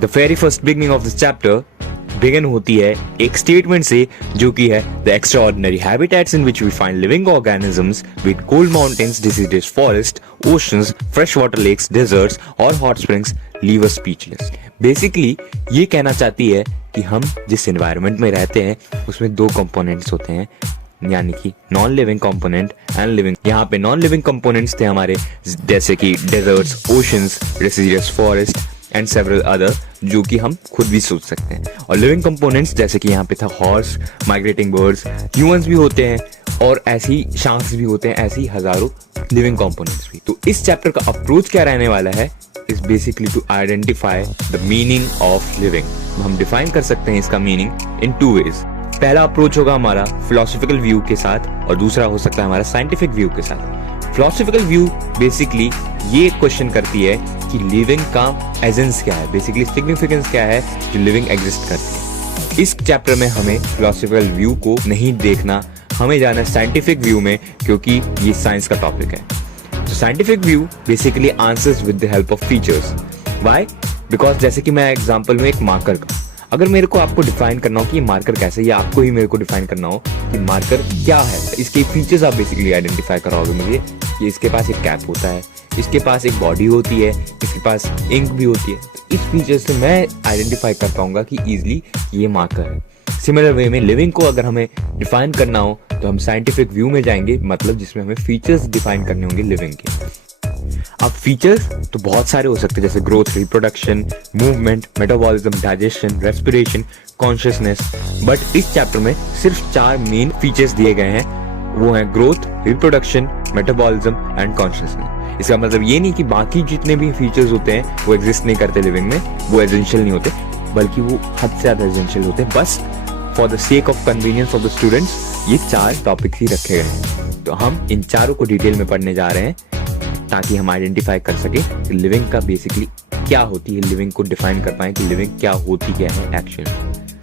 The very first beginning of this chapter begin होती है एक स्टेटमेंट से जो कि है the extraordinary habitats in which we find living organisms with cold mountains, deciduous forest, oceans, fresh water lakes, deserts और hot springs leave us speechless. Basically ये कहना चाहती है कि हम जिस एनवायरनमेंट में रहते हैं उसमें दो कंपोनेंट्स होते हैं, यानी कि non living component and living. यहाँ पे नॉन लिविंग कंपोनेंट्स थे हमारे जैसे कि deserts, oceans, deciduous forest and several other, जो कि हम खुद भी सोच सकते हैं। और लिविंग कंपोनेंट्स जैसे कि यहाँ पे था हॉर्स, माइग्रेटिंग बर्ड्स, ह्यूमंस भी होते हैं और ऐसे ही शार्क्स भी होते हैं, ऐसे ही हजारों लिविंग कंपोनेंट्स भी। तो इस चैप्टर का अप्रोच क्या रहने वाला है is basically to identify the meaning of living. हम डिफाइन कर सकते हैं इसका मीनिंग इन टू वेज। पहला अप्रोच होगा हमारा फिलोसॉफिकल व्यू के साथ और दूसरा हो सकता है हमारा साइंटिफिक व्यू के साथ। फिलोसॉफिकल व्यू बेसिकली ये क्वेश्चन करती है कि लिविंग का एसेंस क्या है, बेसिकली सिग्निफिकेंस क्या है जो लिविंग एग्जिस्ट करती है। इस चैप्टर में हमें फिलोसॉफिकल व्यू को नहीं देखना, हमें जाना साइंटिफिक व्यू में, क्योंकि ये साइंस का टॉपिक है। तो scientific view basically answers with the help of features. Why? Because जैसे कि मैं एग्जांपल में एक मार्कर का, अगर मेरे को आपको डिफाइन करना हो कि ये मार्कर कैसे, या आपको ही मेरे को डिफाइन करना हो कि मार्कर क्या है, इसके फीचर्स आप बेसिकली आइडेंटिफाई कराओगे मुझे कि इसके पास एक कैप होता है, इसके पास एक बॉडी होती है, इसके पास इंक भी होती है। तो इस फीचर से मैं आइडेंटिफाई कर पाऊंगा कि इजिली ये मार्कर है। सिमिलर वे में लिविंग को अगर हमें डिफाइन करना हो तो हम साइंटिफिक व्यू में जाएंगे, मतलब जिसमें हमें फीचर्स डिफाइन करने होंगे लिविंग के। अब फीचर्स तो बहुत सारे हो सकते हैं, जैसे growth, reproduction, movement, metabolism, digestion, respiration, consciousness. But इस चैप्टर में सिर्फ 4 मेन फीचर्स दिए गए हैं, वो हैं growth, reproduction, metabolism and consciousness. इसका मतलब ये नहीं कि बाकी जितने भी फीचर्स होते हैं वो एग्जिस्ट नहीं करते लिविंग में, वो एसेंशियल नहीं होते, बल्कि वो हद से ज्यादा एसेंशियल होते हैं। बस for the sake of convenience of the students ये 4 टॉपिक्स ही रखे गए हैं। तो हम इन चारों को डिटेल में पढ़ने जा रहे हैं ताकि हम आइडेंटिफाई कर सके कि लिविंग का बेसिकली क्या होती है, लिविंग को डिफाइन कर पाए कि लिविंग क्या होती क्या है एक्चुअली।